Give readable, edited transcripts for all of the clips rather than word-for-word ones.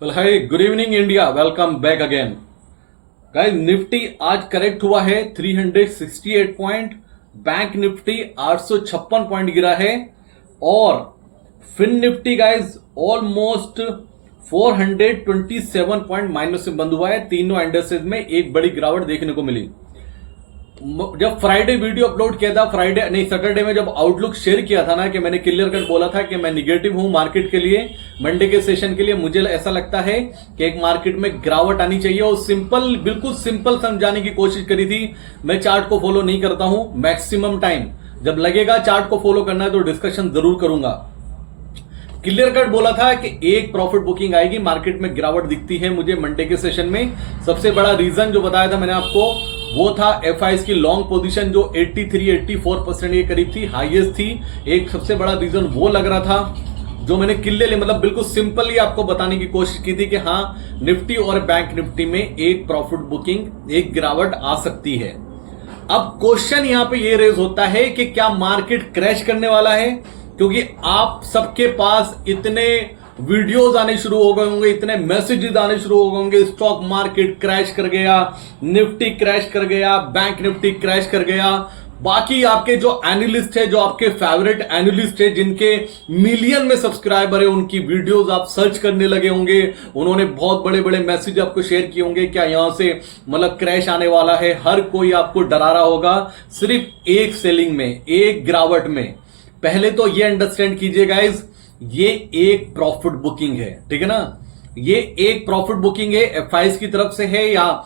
Well हाय, good evening India, welcome back again. Guys, Nifty आज correct हुआ है 368 point. Bank Nifty 856 point गिरा है और Fin Nifty guys almost 427 point minus में बंद हुआ है। तीनों इंडेक्सेस में एक बड़ी गिरावट देखने को मिली। जब फ्राइडे वीडियो अपलोड किया था, फ्राइडे नहीं सैटरडे में जब आउटलुक शेयर किया था ना, कि मैंने क्लियर कट बोला था कि मैं निगेटिव हूं मार्केट के लिए, मंडे के सेशन के लिए। मुझे ऐसा लगता है कि एक मार्केट में गिरावट आनी चाहिए और सिंपल, बिल्कुल सिंपल समझाने की कोशिश करी थी। मैं चार्ट को फॉलो नहीं करता हूं मैक्सिमम टाइम। जब लगेगा चार्ट को फॉलो करना है तो डिस्कशन जरूर करूंगा। क्लियर कट बोला था कि एक प्रॉफिट बुकिंग आएगी, मार्केट में गिरावट दिखती है मुझे मंडे के सेशन में। सबसे बड़ा रीजन जो बताया था मैंने आपको वो था एफआईएस की लॉन्ग पोजीशन जो 83-84% के करीब थी, हाईएस्ट थी। एक सबसे बड़ा रीजन वो लग रहा था जो मैंने क्लियर मतलब बिल्कुल सिंपल ही आपको बताने की कोशिश की थी कि हाँ, निफ्टी और बैंक निफ्टी में एक प्रॉफिट बुकिंग, एक गिरावट आ सकती है। अब क्वेश्चन यहां पे ये रेज होता है कि क्या मार्केट क्रैश करने वाला है? क्योंकि आप सबके पास इतने वीडियोस आने शुरू हो गए होंगे, इतने मैसेजेस आने शुरू हो गए होंगे, स्टॉक मार्केट क्रैश कर गया, निफ्टी क्रैश कर गया, बैंक निफ्टी क्रैश कर गया। बाकी आपके जो एनालिस्ट है, जो आपके फेवरेट एनालिस्ट है, जिनके मिलियन में सब्सक्राइबर है, उनकी वीडियोस आप सर्च करने लगे होंगे। उन्होंने बहुत बड़े बड़े मैसेज आपको शेयर किए होंगे, क्या यहां से मतलब क्रैश आने वाला है। हर कोई आपको डरा रहा होगा सिर्फ एक सेलिंग में, एक गिरावट में। पहले तो ये अंडरस्टैंड कीजिए गाइज, ये एक प्रॉफिट बुकिंग है, ठीक है ना। ये एक प्रॉफिट बुकिंग है, एफआईएस की तरफ से है या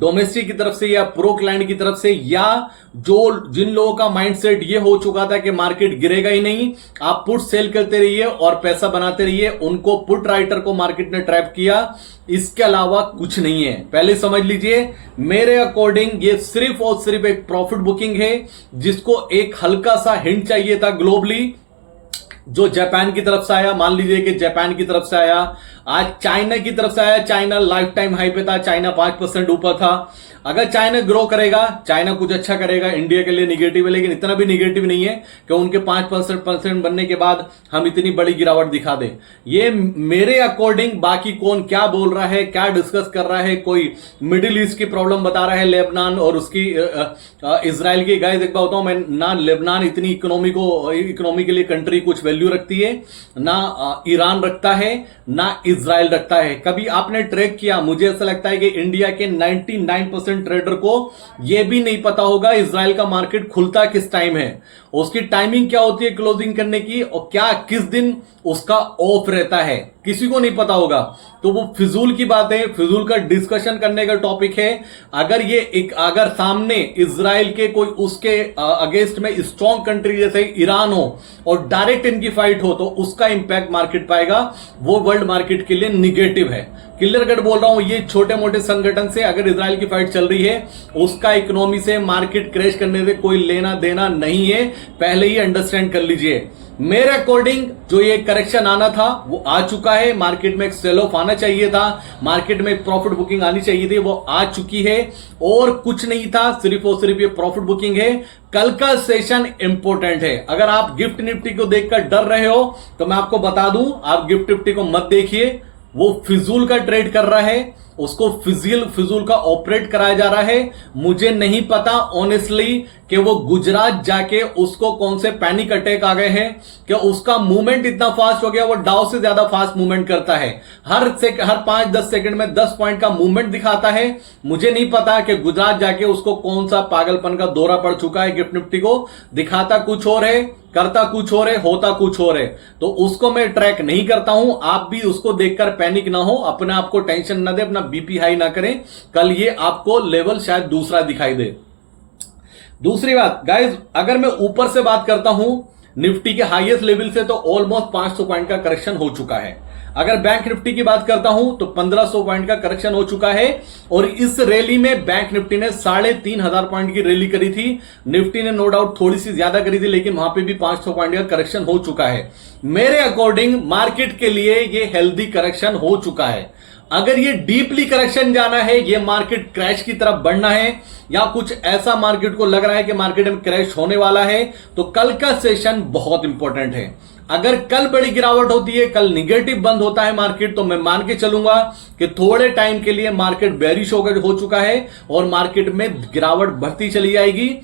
डोमेस्टिक की तरफ से या प्रो क्लाइंट की तरफ से, या जो जिन लोगों का माइंडसेट ये हो चुका था कि मार्केट गिरेगा ही नहीं, आप पुट सेल करते रहिए और पैसा बनाते रहिए, उनको पुट राइटर को मार्केट ने ट्रैप किया। इसके अलावा कुछ नहीं है, पहले समझ लीजिए। मेरे अकॉर्डिंग ये सिर्फ और सिर्फ एक प्रॉफिट बुकिंग है, जिसको एक हल्का सा हिंट चाहिए था ग्लोबली, जो जापान की तरफ से आया। मान लीजिए कि जापान की तरफ से आया, आज चाइना की तरफ से आया। चाइना लाइफ टाइम हाई पे था, चाइना 5% ऊपर था। अगर चाइना ग्रो करेगा, चाइना कुछ अच्छा करेगा, इंडिया के लिए निगेटिव है, लेकिन इतना भी निगेटिव नहीं है कि उनके 5% बनने के बाद हम इतनी बड़ी गिरावट दिखा दें। ये मेरे अकॉर्डिंग, बाकी कौन क्या बोल रहा है, क्या डिस्कस कर रहा है, कोई मिडिल ईस्ट की प्रॉब्लम बता रहा है, लेबनान और उसकी इजराइल की। गाइस एक बात बताऊं मैं, ना लेबनान इतनी इकोनॉमी के लिए कंट्री कुछ वैल्यू रखती है, ना ईरान रखता है, ना इजराइल रखता है। कभी आपने ट्रैक किया? मुझे ऐसा लगता है कि इंडिया के 99% ट्रेडर को यह भी नहीं पता होगा इजराइल का मार्केट खुलता किस टाइम है, उसकी टाइमिंग क्या होती है क्लोजिंग करने की, और क्या किस दिन उसका ऑफ रहता है, किसी को नहीं पता होगा। तो वो फिजूल की बात है, फिजूल का डिस्कशन करने का टॉपिक है। अगर सामने इजराइल के कोई उसके अगेंस्ट में स्ट्रॉन्ग कंट्री जैसे ईरान हो और डायरेक्ट इनकी फाइट हो, तो उसका इंपैक्ट मार्केट पाएगा, वो वर्ल्ड मार्केट के लिए निगेटिव है। क्लियर कट बोल रहा हूं, ये छोटे मोटे संगठन से अगर इजराइल की फाइट चल रही है, उसका इकोनॉमी से, मार्केट क्रैश करने से कोई लेना देना नहीं है, पहले ही अंडरस्टैंड कर लीजिए। मेरे अकॉर्डिंग जो ये करेक्शन आना था वो आ चुका है, मार्केट में एक सेल ऑफ आना चाहिए था, मार्केट में एक प्रॉफिट बुकिंग आनी चाहिए थी, वो आ चुकी है और कुछ नहीं था, सिर्फ और सिर्फ ये प्रॉफिट बुकिंग है। कल का सेशन इंपॉर्टेंट है। अगर आप गिफ्ट निफ्टी को देखकर डर रहे हो तो मैं आपको बता दूं, आप गिफ्ट निफ्टी को मत देखिए। वो फिजूल का ट्रेड कर रहा है, उसको फिजूल का ऑपरेट कराया जा रहा है। मुझे नहीं पता ऑनेस्टली कि वो गुजरात जाके उसको कौन से पैनिक अटैक आ गए हैं कि उसका मूवमेंट इतना फास्ट हो गया, वो डाउ से ज्यादा फास्ट मूवमेंट करता है। हर 5-10 सेकंड में 10 पॉइंट का मूवमेंट दिखाता है। मुझे नहीं पता कि गुजरात जाके उसको कौन सा पागलपन का दौरा पड़ चुका है। गिफ्ट निफ्टी को दिखाता कुछ और है, करता कुछ और है, होता कुछ और है, तो उसको मैं ट्रैक नहीं करता हूं। आप भी उसको देखकर पैनिक ना हो, अपने आप को टेंशन ना दे, अपना बीपी हाई ना करें। कल ये आपको लेवल शायद दूसरा दिखाई दे। दूसरी बात गाइज, अगर मैं ऊपर से बात करता हूं निफ्टी के हाईएस्ट लेवल से, तो ऑलमोस्ट 500 पॉइंट का करेक्शन हो चुका है। अगर बैंक निफ्टी की बात करता हूं तो 1500 पॉइंट का करेक्शन हो चुका है। और इस रैली में बैंक निफ्टी ने 3500 पॉइंट की रैली करी थी। निफ्टी ने नो डाउट थोड़ी सी ज्यादा करी थी, लेकिन वहां पे भी 500 पॉइंट का करेक्शन हो चुका है। मेरे अकॉर्डिंग मार्केट के लिए ये हेल्दी करेक्शन हो चुका है। अगर ये डीपली करेक्शन जाना है, ये मार्केट क्रैश की तरफ बढ़ना है, या कुछ ऐसा मार्केट को लग रहा है कि मार्केट में क्रैश होने वाला है, तो कल का सेशन बहुत इंपॉर्टेंट है। अगर कल बड़ी गिरावट होती है, कल निगेटिव बंद होता है मार्केट, तो मैं मान के चलूंगा कि थोड़े टाइम के लिए मार्केट बेरिश हो चुका है और मार्केट में गिरावट बढ़ती चली जाएगी।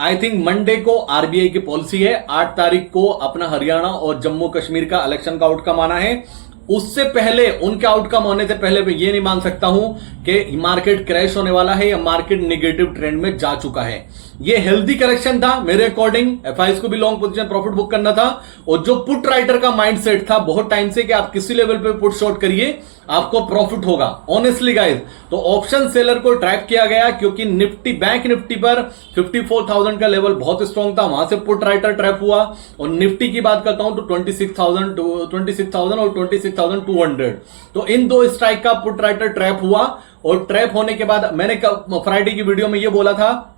आई थिंक मंडे को आरबीआई की पॉलिसी है, 8 तारीख को अपना हरियाणा और जम्मू कश्मीर का इलेक्शन का आउटकम आना है। उससे पहले, उनके आउटकम होने से पहले मैं ये नहीं मान सकता हूं कि मार्केट क्रैश होने वाला है या मार्केट नेगेटिव ट्रेंड में जा चुका है। ये हेल्दी करेक्शन था मेरे अकॉर्डिंग। एफआईएस को भी लॉन्ग पोजीशन प्रॉफिट बुक करना था, और जो पुट राइटर का माइंडसेट था बहुत टाइम से कि आप किसी लेवल पे पुट शॉर्ट करिए आपको प्रॉफिट होगा, ऑनेस्टली गाइस, तो ऑप्शन सेलर को ट्रैप किया गया क्योंकि निफ्टी, बैंक निफ्टी पर 54,000 का लेवल बहुत स्ट्रॉन्ग था, वहां से पुट राइटर ट्रैप हुआ। और निफ्टी की बात करता हूं तो 26,000 और 26,200, तो इन दो स्ट्राइक का पुट राइटर ट्रैप हुआ। और ट्रैप होने के बाद मैंने फ्राइडे की वीडियो में यह बोला था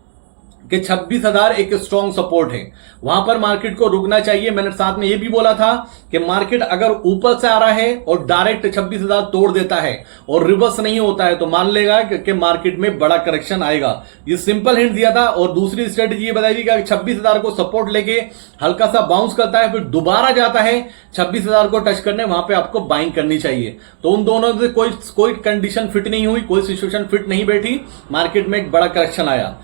कि 26,000 एक स्ट्रॉन्ग सपोर्ट है, वहां पर मार्केट को रुकना चाहिए। मैंने साथ में यह भी बोला था कि मार्केट अगर ऊपर से आ रहा है और डायरेक्ट 26,000 तोड़ देता है और रिवर्स नहीं होता है तो मान लेगा कि मार्केट में बड़ा करेक्शन आएगा। ये सिंपल हिंट दिया था। और दूसरी स्ट्रेटेजी ये बताई थी कि 26,000 को सपोर्ट लेके हल्का सा बाउंस करता है, फिर दोबारा जाता है 26,000 को टच करने, वहां पर आपको बाइंग करनी चाहिए। तो उन दोनों से कोई कंडीशन फिट नहीं हुई, कोई सिचुएशन फिट नहीं बैठी, मार्केट में एक बड़ा करेक्शन आया।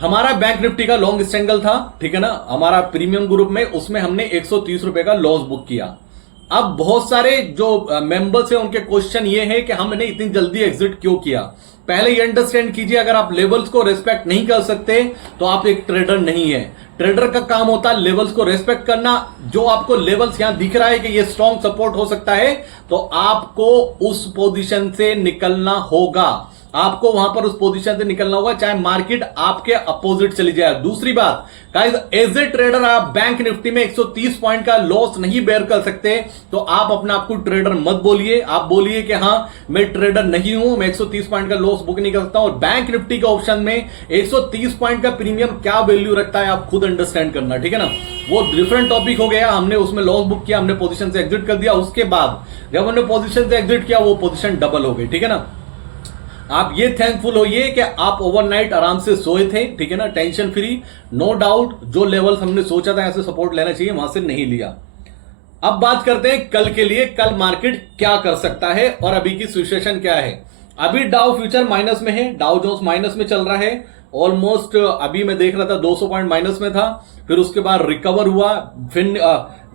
हमारा बैंक निफ्टी का लॉन्ग स्ट्रैंगल था, ठीक है ना, हमारा प्रीमियम ग्रुप में, उसमें हमने 130 रुपए का लॉस बुक किया। अब बहुत सारे जो मेंबर्स हैं उनके क्वेश्चन ये है कि हमने इतनी जल्दी एग्जिट क्यों किया। पहले ये अंडरस्टैंड कीजिए, अगर आप लेवल्स को रेस्पेक्ट नहीं कर सकते तो आप एक ट्रेडर नहीं है। ट्रेडर का काम होता है लेवल्स को रेस्पेक्ट करना। जो आपको लेवल्स यहां दिख रहा है कि ये स्ट्रॉन्ग सपोर्ट हो सकता है, तो आपको उस पोजीशन से निकलना होगा, आपको वहां पर उस पोजीशन से निकलना होगा, चाहे मार्केट आपके अपोजिट चली जाए। दूसरी बात गाइस, एज ए ट्रेडर आप बैंक निफ्टी में 130 पॉइंट का लॉस नहीं बेयर कर सकते, तो आप अपने आप को ट्रेडर मत बोलिए। आप बोलिए कि हां मैं ट्रेडर नहीं हूं, मैं 130 पॉइंट का लॉस बुक नहीं कर सकता हूं। और बैंक निफ्टी के ऑप्शन में 130 पॉइंट का प्रीमियम क्या वैल्यू रखता है आप खुद अंडरस्टैंड करना, ठीक है ना। वो डिफरेंट टॉपिक हो गया। हमने उसमें लॉस बुक किया, हमने पोजीशन से एग्जिट कर दिया, उसके बाद जब हमने पोजीशन से एग्जिट किया वो पोजीशन डबल हो गई, ठीक है ना। आप ये थैंकफुल होइए कि आप ओवरनाइट आराम से सोए थे, ठीक है ना, टेंशन फ्री। नो डाउट जो लेवल्स हमने सोचा था ऐसे सपोर्ट लेना चाहिए, वहां से नहीं लिया। अब बात करते हैं कल के लिए, कल मार्केट क्या कर सकता है और अभी की सिचुएशन क्या है। अभी डाउ फ्यूचर माइनस में है, डाउ जोन्स माइनस में चल रहा है ऑलमोस्ट। अभी मैं देख रहा था 200 पॉइंट माइनस में था, फिर उसके बाद रिकवर हुआ। फिर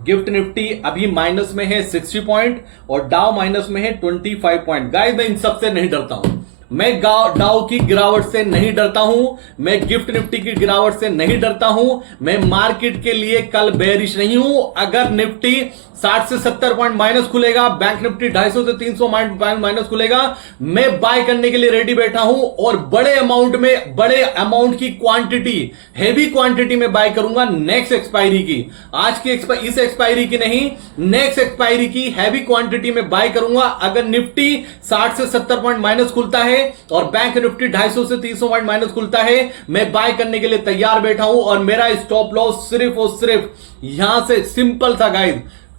गिफ्ट निफ्टी अभी माइनस में है 60 पॉइंट और डाउ माइनस में है 25 पॉइंट। गाइस मैं इन सबसे नहीं डरता हूं, मैं डाउ की गिरावट से नहीं डरता हूं, मैं गिफ्ट निफ्टी की गिरावट से नहीं डरता हूं, मैं मार्केट के लिए कल बेरिश नहीं हूं। अगर निफ्टी 60 से 70 पॉइंट माइनस खुलेगा, बैंक निफ्टी 250 से 300 पॉइंट माइनस खुलेगा, मैं बाय करने के लिए रेडी बैठा हूं। और बड़े अमाउंट की क्वांटिटी, हेवी क्वांटिटी में बाय करूंगा नेक्स्ट एक्सपायरी की, आज की इस एक्सपायरी की नहीं, नेक्स्ट एक्सपायरी की हैवी क्वांटिटी में बाय करूंगा। अगर निफ्टी 60 से 70 पॉइंट माइनस खुलता है और बैंक निफ्टी 250 से 300 पॉइंट माइनस खुलता है, मैं बाय करने के लिए तैयार बैठा हूं। और मेरा स्टॉप लॉस सिर्फ और सिर्फ यहां से सिंपल था गाइस,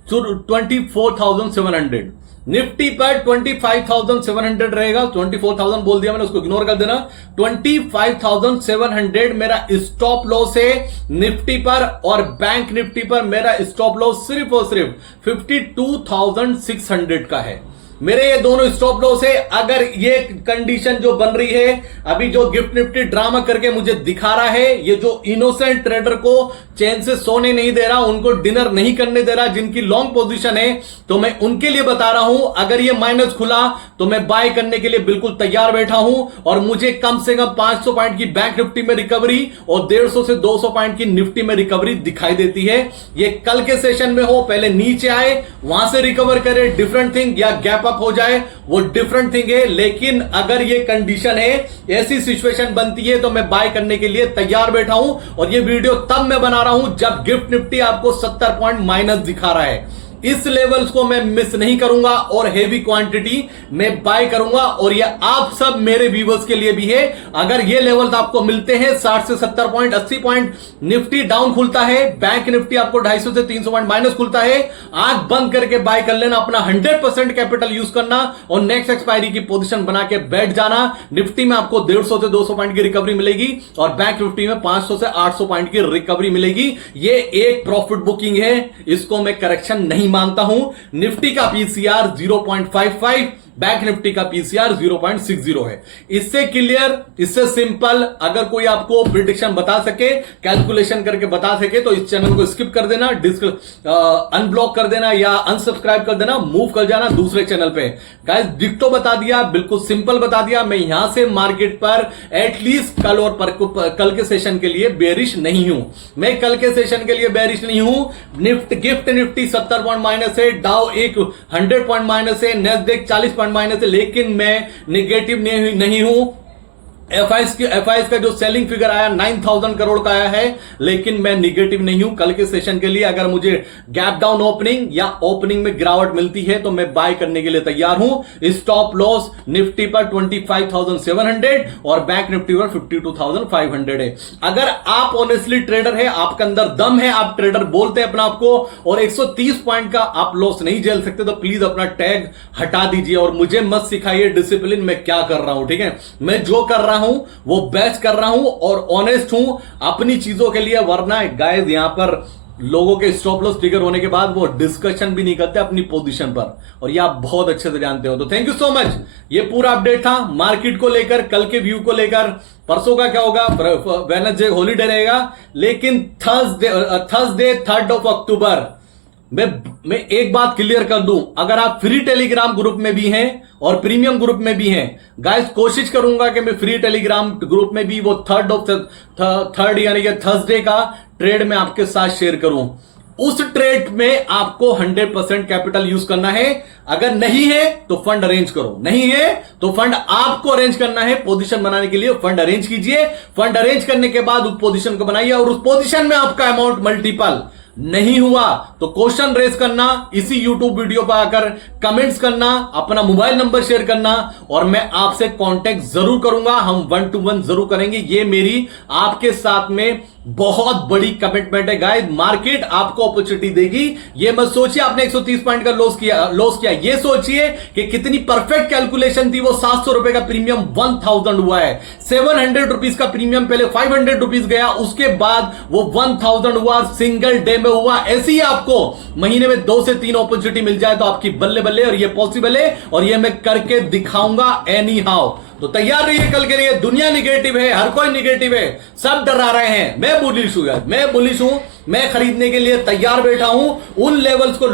24,700। निफ्टी पर 25,700 रहेगा, 24,000 बोल दिया मैंने, उसको इग्नोर कर देना। 25,700 मेरा स्टॉप लॉस है निफ्टी पर, और बैंक निफ्टी पर मेरा स्टॉप लॉस सिर्फ और सिर्फ 52,600 का है। मेरे ये दोनों स्टॉप लॉस है। अगर ये कंडीशन जो बन रही है अभी, जो गिफ्ट निफ्टी ड्रामा करके मुझे दिखा रहा है, ये जो इनोसेंट ट्रेडर को चैन से सोने नहीं दे रहा, उनको डिनर नहीं करने दे रहा, जिनकी लॉन्ग पोजीशन है, तो मैं उनके लिए बता रहा हूं, अगर ये माइनस खुला तो मैं बाय करने के लिए बिल्कुल तैयार बैठा हूं। और मुझे कम से कम 500 पॉइंट की बैंक निफ्टी में रिकवरी और 150 से 200 पॉइंट की निफ्टी में रिकवरी दिखाई देती है। ये कल के सेशन में हो, पहले नीचे आए वहां से रिकवर करे, डिफरेंट थिंग, या गैप हो जाए वो डिफरेंट थिंग है। लेकिन अगर ये कंडीशन है, ऐसी सिचुएशन बनती है, तो मैं बाय करने के लिए तैयार बैठा हूं। और ये वीडियो तब मैं बना रहा हूं जब गिफ्ट निफ्टी आपको 70 पॉइंट माइनस दिखा रहा है। इस लेवल्स को मैं मिस नहीं करूंगा और हेवी क्वांटिटी में बाय करूंगा। और ये आप सब मेरे व्यूवर्स के लिए भी है। अगर ये लेवल्स आपको मिलते हैं 60 से 70 पॉइंट, 80 पॉइंट निफ्टी डाउन खुलता है, बैंक निफ्टी आपको 250 से 300 पॉइंट माइनस खुलता है, आंख बंद करके बाय कर लेना, अपना 100% कैपिटल यूज करना और नेक्स्ट एक्सपायरी की पोजीशन बना के बैठ जाना। निफ्टी में आपको 150 से 200 पॉइंट की रिकवरी मिलेगी और बैंक निफ्टी में 500 से 800 पॉइंट की रिकवरी मिलेगी। ये एक प्रॉफिट बुकिंग है, इसको मैं करेक्शन नहीं मानता हूं। निफ्टी का पीसीआर 0.55, बैंक निफ्टी का पीसीआर 0.60 है। इससे क्लियर, इससे सिंपल अगर कोई आपको प्रिडिक्शन बता सके, कैलकुलेशन करके बता सके, तो इस चैनल को स्किप कर देना, अनब्लॉक कर देना या अनसब्सक्राइब कर देना, मूव कर जाना दूसरे चैनल पे। गाइस डिक्टो बता दिया, बिल्कुल सिंपल बता दिया। मैं यहां से मार्केट पर एटलीस्ट कल और कल के सेशन के लिए बेरिश नहीं हूं। मैं कल के सेशन के लिए बेरिश नहीं हूं। गिफ्ट निफ्टी 70 पॉइंट माइनस है, डाउ 100 पॉइंट माइनस है, नेस्डेक 40 पॉइंट माइनस है, लेकिन मैं निगेटिव नहीं हूं। एफआईएस का जो सेलिंग फिगर आया 9000 करोड़ का आया है, लेकिन मैं निगेटिव नहीं हूं। कल के सेशन के लिए अगर मुझे गैप डाउन ओपनिंग या ओपनिंग में गिरावट मिलती है तो मैं बाय करने के लिए तैयार हूं। स्टॉप लॉस निफ्टी पर 25,700 और बैंक निफ्टी पर 52,500 है। अगर आप ऑनेस्टली ट्रेडर है, आपके अंदर दम है, आप ट्रेडर बोलते हैं अपना आपको, और 130 पॉइंट का आप लॉस नहीं झेल सकते, तो प्लीज अपना टैग हटा दीजिए और मुझे मत सिखाइए डिसिप्लिन मैं क्या कर रहा हूं। ठीक है, मैं जो कर रहा हूं वो बेस्ट कर रहा हूं और ऑनेस्ट हूं अपनी चीजों के लिए। वरना गाइस यहां पर लोगों के स्टॉप लॉस ट्रिगर होने के बाद वो डिस्कशन भी नहीं करते अपनी पोजीशन पर, और ये आप बहुत अच्छे से जानते हो। तो थैंक यू सो मच। ये पूरा अपडेट था मार्केट को लेकर, कल के व्यू को लेकर। परसों का क्या होगा, वेडनेसडे हॉलीडे रहेगा, लेकिन थर्सडे 3 अक्टूबर मैं एक बात क्लियर कर दूं, अगर आप फ्री टेलीग्राम ग्रुप में भी हैं और प्रीमियम ग्रुप में भी हैं, गाइस कोशिश करूंगा कि मैं फ्री टेलीग्राम ग्रुप में भी वो थर्ड यानी कि थर्सडे का ट्रेड में आपके साथ शेयर करूं। उस ट्रेड में आपको 100% कैपिटल यूज करना है। अगर नहीं है तो फंड अरेंज करो, नहीं है तो फंड आपको अरेंज करना है। पोजीशन बनाने के लिए फंड अरेंज कीजिए, फंड अरेंज करने के बाद उस पोजीशन को बनाइए और उस पोजीशन में आपका अमाउंट मल्टीपल नहीं हुआ तो क्वेश्चन रेज करना, इसी यूट्यूब वीडियो पर आकर कमेंट्स करना, अपना मोबाइल नंबर शेयर करना और मैं आपसे कांटेक्ट जरूर करूंगा। हम 1 to 1 जरूर करेंगे। ये मेरी आपके साथ में बहुत बड़ी कमिटमेंट है गाइस। मार्केट आपको अपॉर्चुनिटी देगी। ये मत सोचिए आपने 130 पॉइंट का लॉस किया। ये सोचिए कि कितनी परफेक्ट कैलकुलेशन थी। वो 700 रुपए का प्रीमियम 1000 हुआ है। 700 रुपीज का प्रीमियम पहले 500 रुपीज गया, उसके बाद वो 1000 हुआ, सिंगल डे में हुआ। ऐसे ही आपको महीने में 2 से 3 अपॉर्चुनिटी मिल जाए तो आपकी बल्ले बल्ले, और ये पॉसिबल है और ये मैं करके दिखाऊंगा एनी हाउ। तो तैयार रहिए कल के लिए। दुनिया निगेटिव है, हर कोई निगेटिव है, सब डरा रहे हैं। मैं बुलिश हूं यार, मैं बुलिश हूं। मैं खरीदने के लिए तैयार बैठा हूं। उन लेवल्स को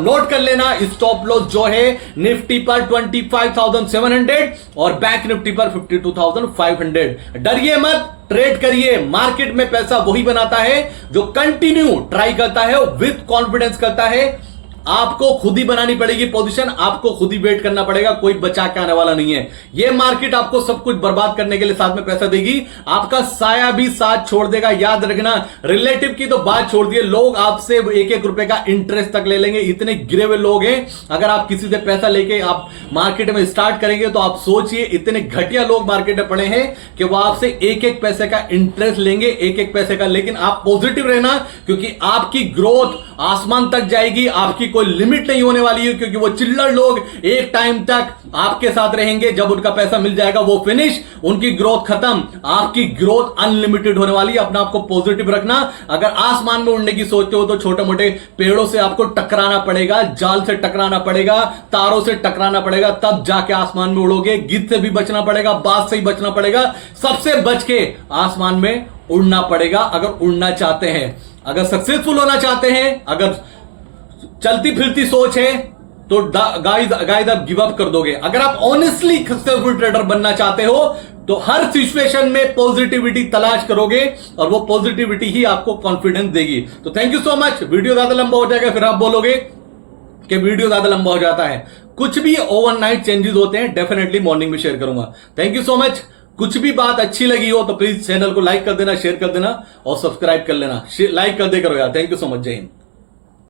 नोट कर लेना। स्टॉप लॉस जो है निफ्टी पर 25,700 और बैंक निफ्टी पर 52,500। डरिए मत, ट्रेड करिए। मार्केट में पैसा वही बनाता है जो कंटिन्यू ट्राई करता है, विद कॉन्फिडेंस करता है। आपको खुद ही बनानी पड़ेगी पोजीशन, आपको खुद ही वेट करना पड़ेगा, कोई बचा के आने वाला नहीं है। ये मार्केट आपको सब कुछ बर्बाद करने के लिए साथ में पैसा देगी, आपका साया भी साथ छोड़ देगा। याद रखना, रिलेटिव की तो बात छोड़ दिए, लोग आपसे 1-1 रुपए का इंटरेस्ट तक ले लेंगे। इतने गिरे हुए लोग हैं। अगर आप किसी से पैसा लेके आप मार्केट में स्टार्ट करेंगे तो आप सोचिए, इतने घटिया लोग मार्केट में पड़े हैं कि वो आपसे 1-1 पैसे का इंटरेस्ट लेंगे, 1-1 पैसे का। लेकिन आप पॉजिटिव रहना, क्योंकि आपकी ग्रोथ आसमान तक जाएगी। आपकी कोई लिमिट नहीं होने वाली है, क्योंकि वो चिल्लर लोग एक टाइम तक आपके साथ रहेंगे। जब उनका पैसा मिल जाएगा वो फिनिश, उनकी ग्रोथ खत्म। आपकी ग्रोथ अनलिमिटेड होने वाली है। अपना आपको पॉजिटिव रखना। अगर आसमान में उड़ने की सोचते हो तो छोटे मोटे पेड़ों से आपको टकराना पड़ेगा, जाल से टकराना पड़ेगा, तारों से टकराना पड़ेगा, तब जाके आसमान में उड़ोगे। गिद्ध से भी बचना पड़ेगा, बाज से ही बचना पड़ेगा, सबसे बच के आसमान में उड़ना पड़ेगा अगर उड़ना चाहते हैं। अगर सक्सेसफुल होना चाहते हैं, अगर चलती फिरती सोच है तो गाइस आप गिव अप कर दोगे। अगर आप ऑनेस्टली सक्सेसफुल ट्रेडर बनना चाहते हो तो हर सिचुएशन में पॉजिटिविटी तलाश करोगे और वो पॉजिटिविटी ही आपको कॉन्फिडेंस देगी। तो thank you so much. Video ज्यादा लंबा हो जाएगा, फिर आप बोलोगे कि वीडियो ज्यादा लंबा हो जाता है। कुछ भी ओवरनाइट चेंजेस होते हैं, डेफिनेटली मॉर्निंग में शेयर करूंगा। Thank you so much. कुछ भी बात अच्छी लगी हो तो प्लीज चैनल को लाइक कर देना, शेयर कर देना और सब्सक्राइब कर लेना। लाइक कर दे करो यार। Thank you so much. जय हिंद।